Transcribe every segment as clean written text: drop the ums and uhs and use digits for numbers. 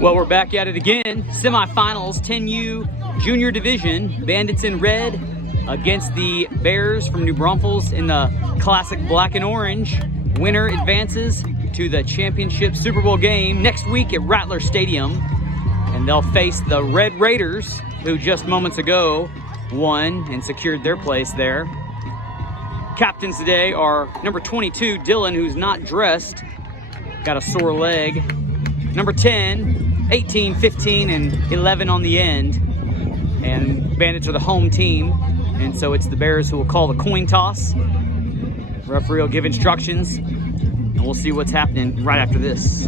Well, we're back at it again. Semifinals, 10U Junior Division. Bandits in red against the Bears from New Braunfels in the classic black and orange. Winner advances to the championship Super Bowl game next week at Rattler Stadium. And they'll face the Red Raiders, who just moments ago won and secured their place there. Captains today are number 22, Dylan, who's not dressed, got a sore leg. Number 10, 18, 15, and 11 on the end. And Bandits are the home team, and so it's the Bears who will call the coin toss. Referee will give instructions, and we'll see what's happening right after this.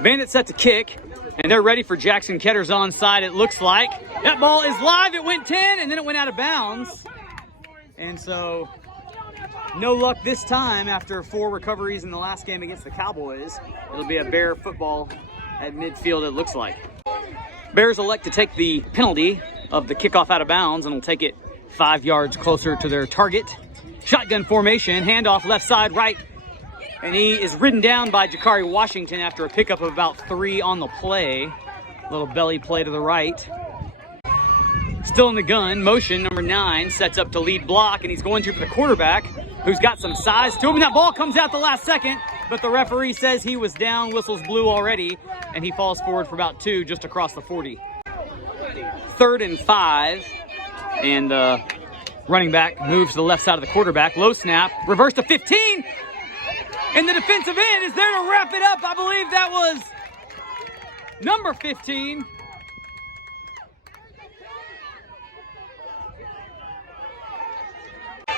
Bandits set to kick, and they're ready for Jackson Ketter's onside, it looks like. That ball is live, it went 10, and then it went out of bounds. And so, no luck this time after 4 recoveries in the last game against the Cowboys. It'll be a Bear football at midfield, it looks like. Bears elect to take the penalty of the kickoff out of bounds and will take it 5 yards closer to their target. Shotgun formation, handoff left side, right. And he is ridden down by Jakari Washington after a pickup of about 3 on the play. Little belly play to the right. Still in the gun, motion, number 9 sets up to lead block, and he's going to for the quarterback, who's got some size to him. And that ball comes out the last second, but the referee says he was down, whistles blew already, and he falls forward for about 2 just across the 40. 3rd and 5, and running back moves to the left side of the quarterback. Low snap, reverse to 15, and the defensive end is there to wrap it up. I believe that was number 15.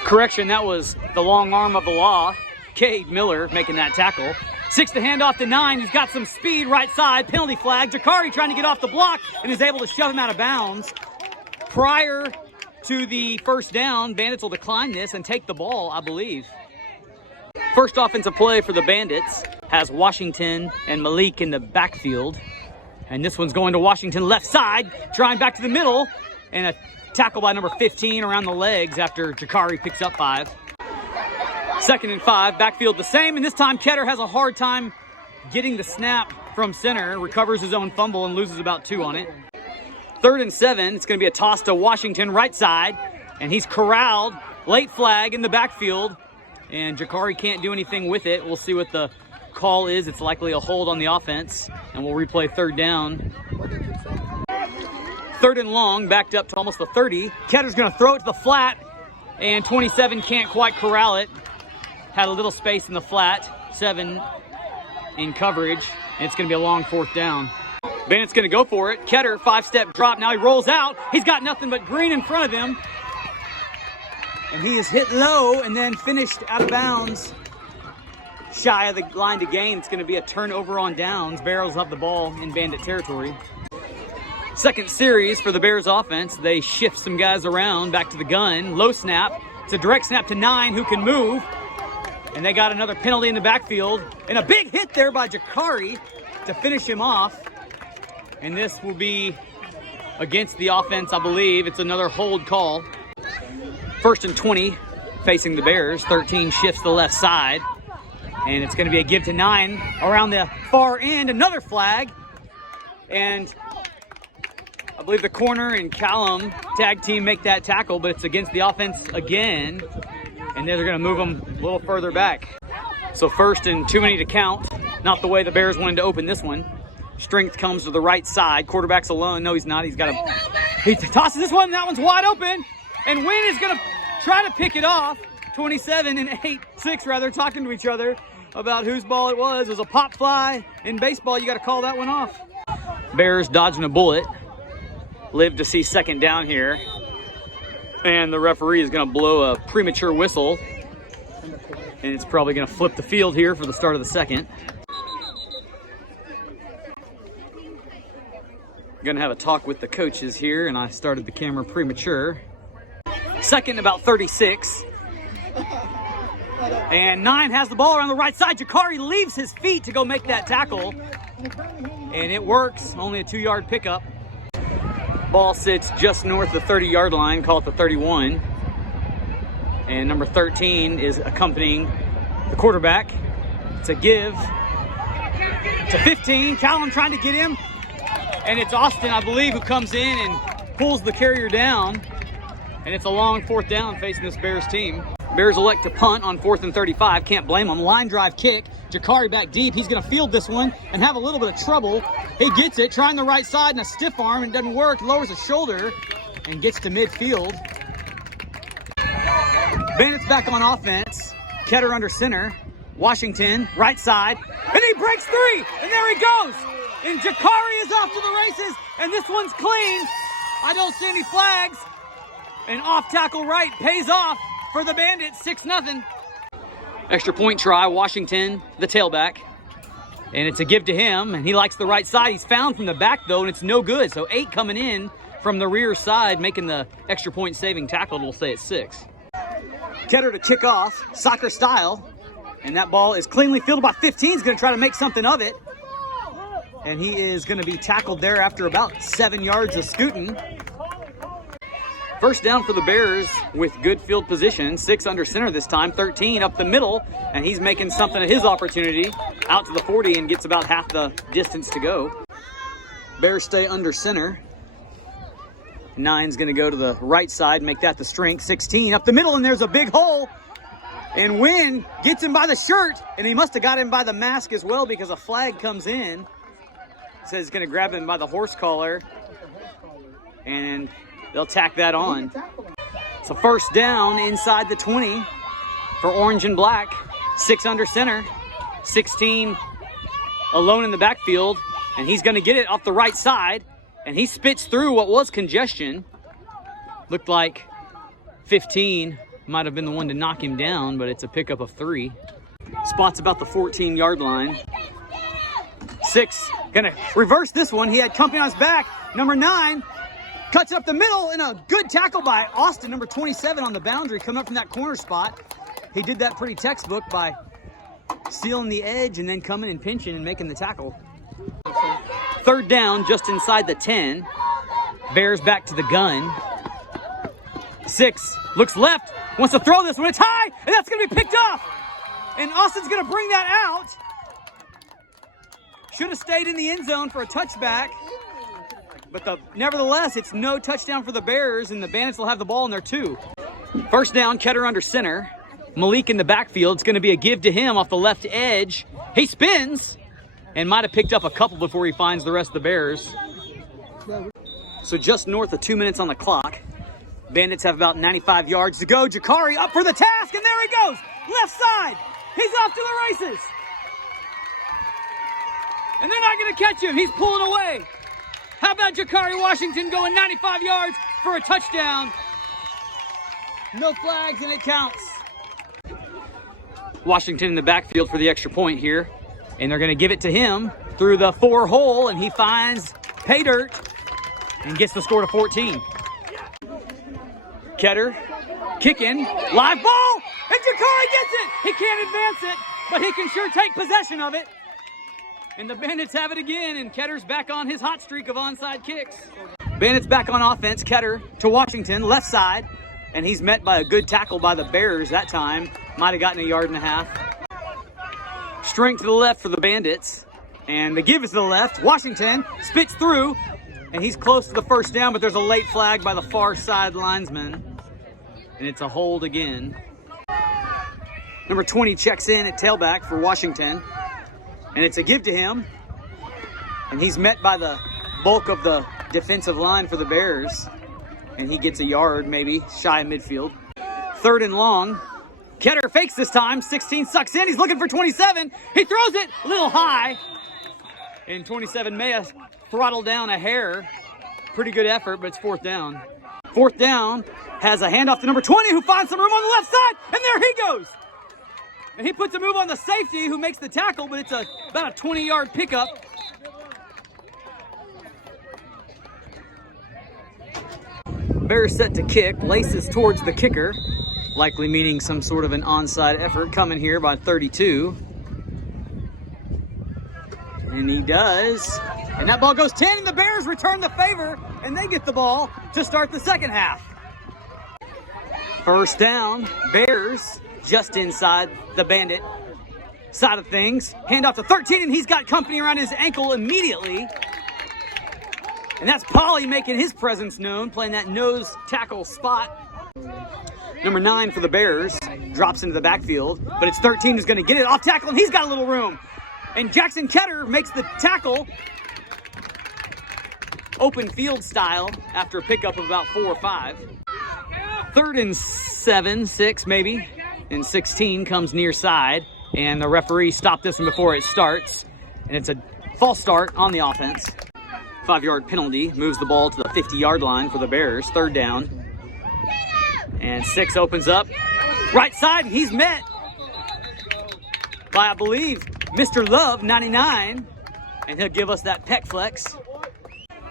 Correction, that was the long arm of the law. Cade Miller making that tackle. 6 to hand off to 9. He's got some speed right side. Penalty flag. Jakari trying to get off the block and is able to shove him out of bounds. Prior to the first down, Bandits will decline this and take the ball, I believe. First offensive play for the Bandits has Washington and Malik in the backfield. And this one's going to Washington left side, trying back to the middle, and a tackle by number 15 around the legs after Jakari picks up 5. 2nd and 5, backfield the same, and this time Ketter has a hard time getting the snap from center, recovers his own fumble and loses about 2 on it. 3rd and 7, it's going to be a toss to Washington right side, and he's corralled, late flag in the backfield, and Jakari can't do anything with it. We'll see what the call is. It's likely a hold on the offense, and we'll replay 3rd down. 3rd and long, backed up to almost the 30. Ketter's going to throw it to the flat, and 27 can't quite corral it. Had a little space in the flat, 7 in coverage, and it's going to be a long 4th down. Bandit's going to go for it. Ketter, 5-step drop. Now he rolls out. He's got nothing but green in front of him. And he is hit low and then finished out of bounds. Shy of the line to gain. It's going to be a turnover on downs. Bears have the ball in Bandit territory. Second series for the Bears offense. They shift some guys around, back to the gun. Low snap. It's a direct snap to 9 who can move. And they got another penalty in the backfield. And a big hit there by Jakari to finish him off. And this will be against the offense, I believe. It's another hold call. 1st and 20 facing the Bears. 13 shifts to the left side. And it's going to be a give to 9 around the far end. Another flag. And I believe the corner and Callum tag team make that tackle, but it's against the offense again. And they're going to move them a little further back. So 1st and too many to count. Not the way the Bears wanted to open this one. Strength comes to the right side. Quarterback's alone. No, he's not. He tosses this one. That one's wide open. And Wynn is going to try to pick it off. 27 and 6 rather, talking to each other about whose ball it was. It was a pop fly. In baseball, you got to call that one off. Bears dodging a bullet. Live to see 2nd down here. And the referee is going to blow a premature whistle. And it's probably going to flip the field here for the start of the 2nd. Going to have a talk with the coaches here, and I started the camera premature. 2nd, about 36. And 9 has the ball around the right side. Jakari leaves his feet to go make that tackle. And it works. Only a 2-yard pickup. Ball sits just north of the 30-yard line, call it the 31. And number 13 is accompanying the quarterback. It's a give. to 15. Callum trying to get him. And it's Austin, I believe, who comes in and pulls the carrier down. And it's a long 4th down facing this Bears team. Bears elect to punt on 4th and 35. Can't blame them. Line drive kick. Jakari back deep. He's going to field this one and have a little bit of trouble. He gets it, trying the right side and a stiff arm, and it doesn't work. Lowers his shoulder and gets to midfield. Bandits back on offense. Ketter under center. Washington, right side. And he breaks 3. And there he goes. And Jakari is off to the races. And this one's clean. I don't see any flags. And off tackle right pays off for the Bandits, 6-0. Extra point try, Washington, the tailback. And it's a give to him, and he likes the right side. He's found from the back, though, and it's no good. So 8 coming in from the rear side, making the extra point saving tackle. It'll stay at 6. Ketter to kick off, soccer style. And that ball is cleanly fielded by 15. He's going to try to make something of it. And he is going to be tackled there after about 7 yards of scooting. First down for the Bears with good field position. 6 under center this time, 13 up the middle, and he's making something of his opportunity out to the 40 and gets about half the distance to go. Bears stay under center. 9's going to go to the right side, make that the strength. 16 up the middle, and there's a big hole. And Wynn gets him by the shirt, and he must have got him by the mask as well because a flag comes in. It says it's going to grab him by the horse collar. And they'll tack that on. So first down inside the 20 for orange and black. 6 under center. 16 alone in the backfield. And he's going to get it off the right side. And he spits through what was congestion. Looked like 15 might have been the one to knock him down, but it's a pickup of 3. Spots about the 14-yard line. 6 going to reverse this one. He had company on his back. Number 9. Cuts it up the middle, and a good tackle by Austin, number 27 on the boundary, coming up from that corner spot. He did that pretty textbook by sealing the edge and then coming and pinching and making the tackle. Third down, just inside the 10. Bears back to the gun. 6 looks left, wants to throw this one. It's high, and that's going to be picked off. And Austin's going to bring that out. Should have stayed in the end zone for a touchback. But nevertheless, it's no touchdown for the Bears, and the Bandits will have the ball in there too. First down, Ketter under center. Malik in the backfield. It's going to be a give to him off the left edge. He spins and might have picked up a couple before he finds the rest of the Bears. So just north of 2 minutes on the clock. Bandits have about 95 yards to go. Jakari up for the task, and there he goes. Left side. He's off to the races. And they're not going to catch him. He's pulling away. How about Jakari Washington going 95 yards for a touchdown? No flags, and it counts. Washington in the backfield for the extra point here. And they're going to give it to him through the 4 hole, and he finds pay dirt and gets the score to 14. Ketter kicking, live ball, and Jakari gets it. He can't advance it, but he can sure take possession of it. And the Bandits have it again, and Ketter's back on his hot streak of onside kicks. Bandits back on offense. Ketter to Washington, left side, and he's met by a good tackle by the Bears that time. Might have gotten a yard and a half. Strength to the left for the Bandits, and the give is to the left. Washington spits through, and he's close to the first down, but there's a late flag by the far side linesman, and it's a hold again. Number 20 checks in at tailback for Washington. And it's a give to him. And he's met by the bulk of the defensive line for the Bears. And he gets a yard, maybe, shy of midfield. 3rd and long. Ketter fakes this time. 16 sucks in. He's looking for 27. He throws it a little high. And 27 may have throttled down a hair. Pretty good effort, but it's 4th down. 4th down has a handoff to number 20, who finds some room on the left side. And there he goes. And he puts a move on the safety who makes the tackle, but it's about a 20-yard pickup. Bears set to kick, laces towards the kicker, likely meaning some sort of an onside effort coming here by 32. And he does. And that ball goes 10, and the Bears return the favor, and they get the ball to start the second half. First down, Bears just inside the Bandit side of things. Hand off to 13, and he's got company around his ankle immediately. And that's Polly making his presence known, playing that nose tackle spot. Number 9 for the Bears drops into the backfield, but it's 13 who's going to get it off tackle, and he's got a little room. And Jackson Ketter makes the tackle open field style after a pickup of about 4 or 5. 3rd and 7, 6 maybe, and 16 comes near side, and the referee stopped this one before it starts, and it's a false start on the offense. 5-yard penalty moves the ball to the 50-yard line for the Bears. 3rd down. And 6 opens up. Right side, he's met by, I believe, Mr. Love, 99. And he'll give us that pec flex.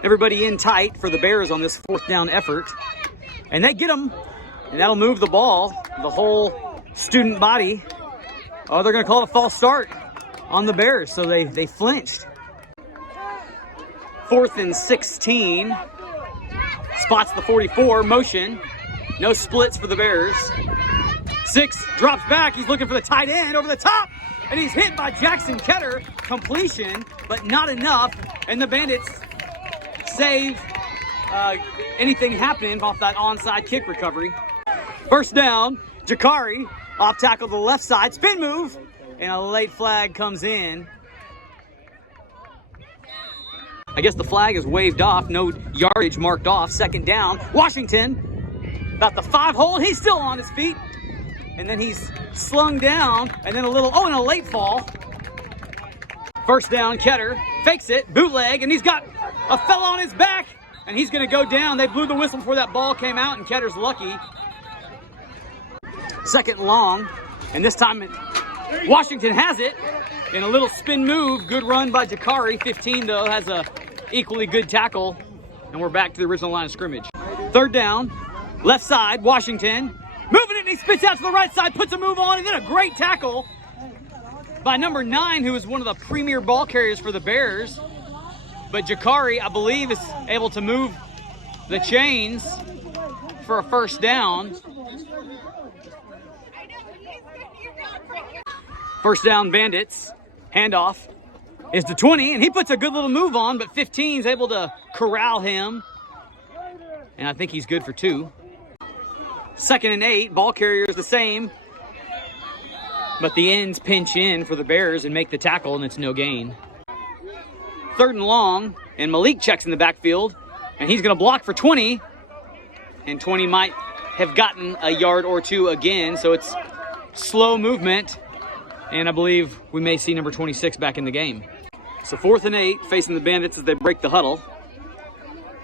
Everybody in tight for the Bears on this 4th down effort. And they get them. And that'll move the ball, the whole student body. Oh, they're going to call it a false start on the Bears. So they flinched. 4th and 16. Spots the 44, motion. No splits for the Bears. 6 drops back. He's looking for the tight end over the top. And he's hit by Jackson Ketter. Completion, but not enough. And the Bandits save anything happening off that onside kick recovery. 1st down. Jakari off tackle to the left side. Spin move. And a late flag comes in. I guess the flag is waved off. No yardage marked off. 2nd down. Washington. About the 5 hole, he's still on his feet. And then he's slung down, and then and a late fall. 1st down, Ketter fakes it, bootleg, and he's got a fella on his back, and he's gonna go down. They blew the whistle before that ball came out, and Ketter's lucky. 2nd long, and this time Washington has it in a little spin move. Good run by Jakari. 15, though, has a equally good tackle, and we're back to the original line of scrimmage. 3rd down. Left side, Washington. Moving it, and he spits out to the right side, puts a move on, and then a great tackle by number 9, who is one of the premier ball carriers for the Bears. But Jakari, I believe, is able to move the chains for a 1st down. 1st down, Bandits. Handoff is to 20, and he puts a good little move on, but 15 is able to corral him. And I think he's good for 2. 2nd and 8, ball carrier is the same. But the ends pinch in for the Bears and make the tackle, and it's no gain. 3rd and long, and Malik checks in the backfield, and he's going to block for 20. And 20 might have gotten a yard or 2 again, so it's slow movement. And I believe we may see number 26 back in the game. So 4th and 8, facing the Bandits as they break the huddle.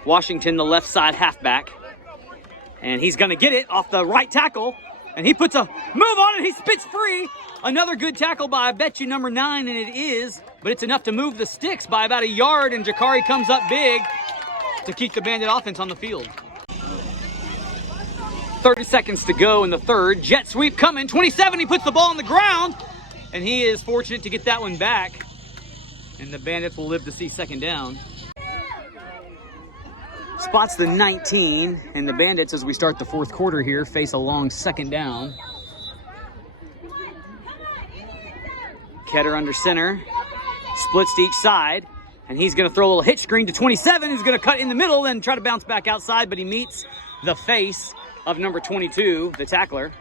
Washington, the left side halfback. And he's going to get it off the right tackle. And he puts a move on it. He spits free. Another good tackle by, I bet you, number 9, and it is. But it's enough to move the sticks by about a yard, and Jakari comes up big to keep the Bandit offense on the field. 30 seconds to go in the 3rd. Jet sweep coming. 27, he puts the ball on the ground. And he is fortunate to get that one back. And the Bandits will live to see 2nd down. Spots the 19, and the Bandits, as we start the 4th quarter here, face a long 2nd down. Ketter under center, splits to each side, and he's going to throw a little hitch screen to 27. He's going to cut in the middle and try to bounce back outside, but he meets the face of number 22, the tackler.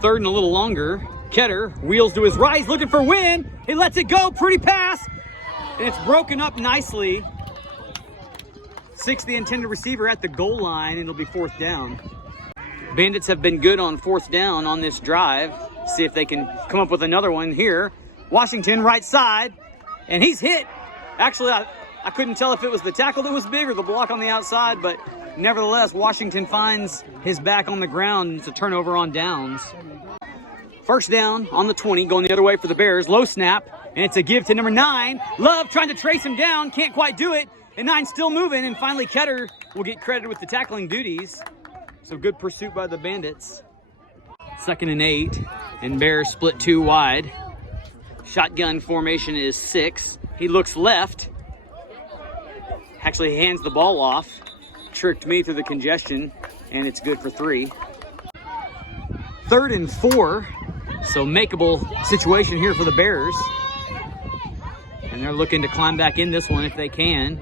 3rd and a little longer. Ketter wheels to his right, he's looking for a win. He lets it go, pretty pass, and it's broken up nicely. 6, the intended receiver at the goal line, and it'll be 4th down. Bandits have been good on 4th down on this drive. See if they can come up with another one here. Washington, right side, and he's hit. Actually, I couldn't tell if it was the tackle that was big or the block on the outside, but nevertheless, Washington finds his back on the ground, and it's a turnover on downs. 1st down on the 20, going the other way for the Bears. Low snap, and it's a give to number 9. Love trying to trace him down, can't quite do it. And 9 still moving, and finally Ketter will get credited with the tackling duties. So good pursuit by the Bandits. 2nd and 8, and Bears split 2 wide. Shotgun formation is 6. He looks left. Actually hands the ball off. Tricked me through the congestion, and it's good for 3. 3rd and 4. So makeable situation here for the Bears. And they're looking to climb back in this one if they can.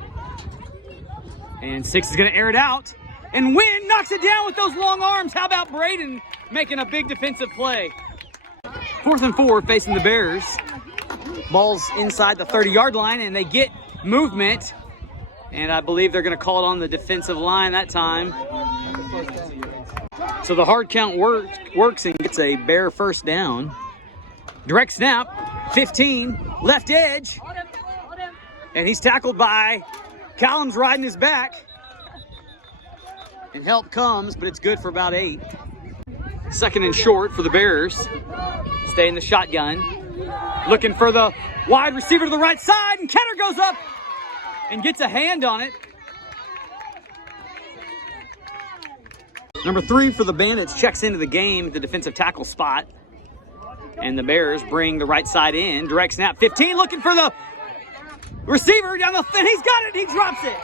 And Six is gonna air it out. And Wynn knocks it down with those long arms. How about Braden making a big defensive play? 4th and 4 facing the Bears. Ball's inside the 30-yard line and they get movement. And I believe they're gonna call it on the defensive line that time. So the hard count works and gets a Bear first down. Direct snap, 15, left edge. And he's tackled by Callum's riding his back. And help comes, but it's good for about 8. 2nd and short for the Bears. Stay in the shotgun. Looking for the wide receiver to the right side, and Ketter goes up and gets a hand on it. Number 3 for the Bandits checks into the game at the defensive tackle spot. And the Bears bring the right side in. Direct snap, 15, looking for the receiver down the, and he's got it, he drops it.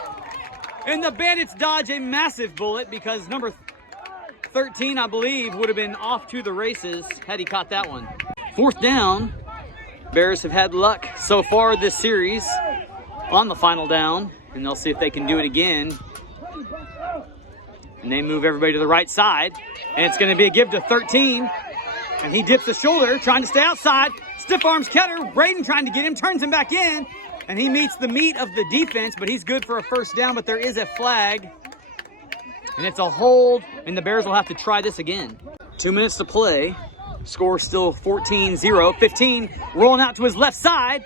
And the Bandits dodge a massive bullet because number 13, I believe, would have been off to the races had he caught that one. 4th down. Bears have had luck so far this series on the final down, and they'll see if they can do it again. And they move everybody to the right side, and it's going to be a give to 13. And he dips the shoulder, trying to stay outside. Stiff arms Ketter. Braden trying to get him, turns him back in. And he meets the meat of the defense, but he's good for a first down, but there is a flag. And it's a hold, and the Bears will have to try this again. 2 minutes to play. Score still 14-0. 15 rolling out to his left side.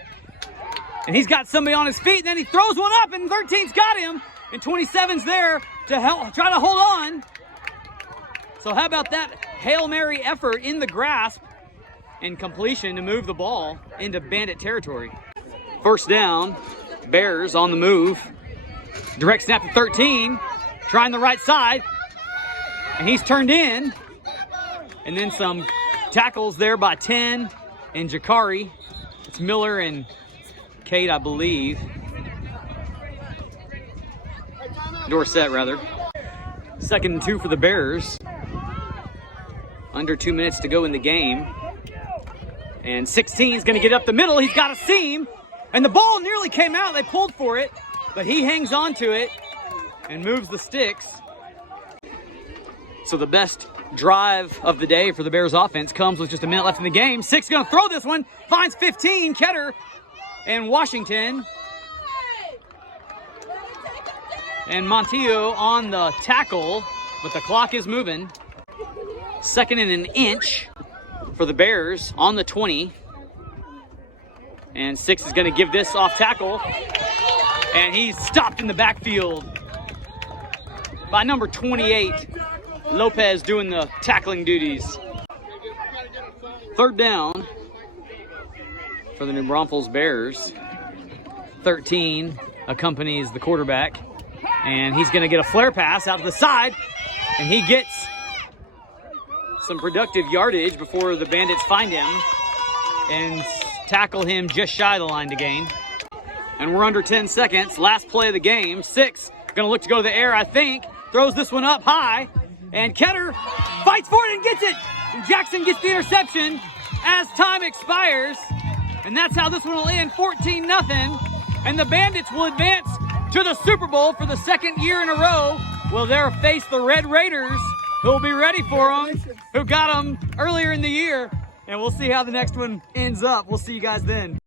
And he's got somebody on his feet, and then he throws one up, and 13's got him. And 27's there to help, try to hold on. So how about that Hail Mary effort in the grasp and completion to move the ball into Bandit territory. First down, Bears on the move. Direct snap to 13, trying the right side, and he's turned in. And then some tackles there by 10 and Jakari. It's Miller and Kate, I believe. Dorset, rather. 2nd and 2 for the Bears. Under 2 minutes to go in the game. And 16 is going to get up the middle. He's got a seam. And the ball nearly came out. They pulled for it. But he hangs on to it and moves the sticks. So the best drive of the day for the Bears offense comes with just a minute left in the game. Six going to throw this one. Finds 15. Ketter and Washington. And Montillo on the tackle. But the clock is moving. 2nd and an inch for the Bears on the 20. And Six is going to give this off tackle. And he's stopped in the backfield by number 28. Lopez doing the tackling duties. 3rd down for the New Braunfels Bears. 13 accompanies the quarterback. And he's going to get a flare pass out to the side. And he gets some productive yardage before the Bandits find him and tackle him just shy of the line to gain. And we're under 10 seconds. Last play of the game. Six going to look to go to the air, I think. Throws this one up high. And Ketter fights for it and gets it. And Jackson gets the interception as time expires. And that's how this one will end, 14-0. And the Bandits will advance to the Super Bowl for the 2nd year in a row. Will they face the Red Raiders, who will be ready for them, who got them earlier in the year. And we'll see how the next one ends up. We'll see you guys then.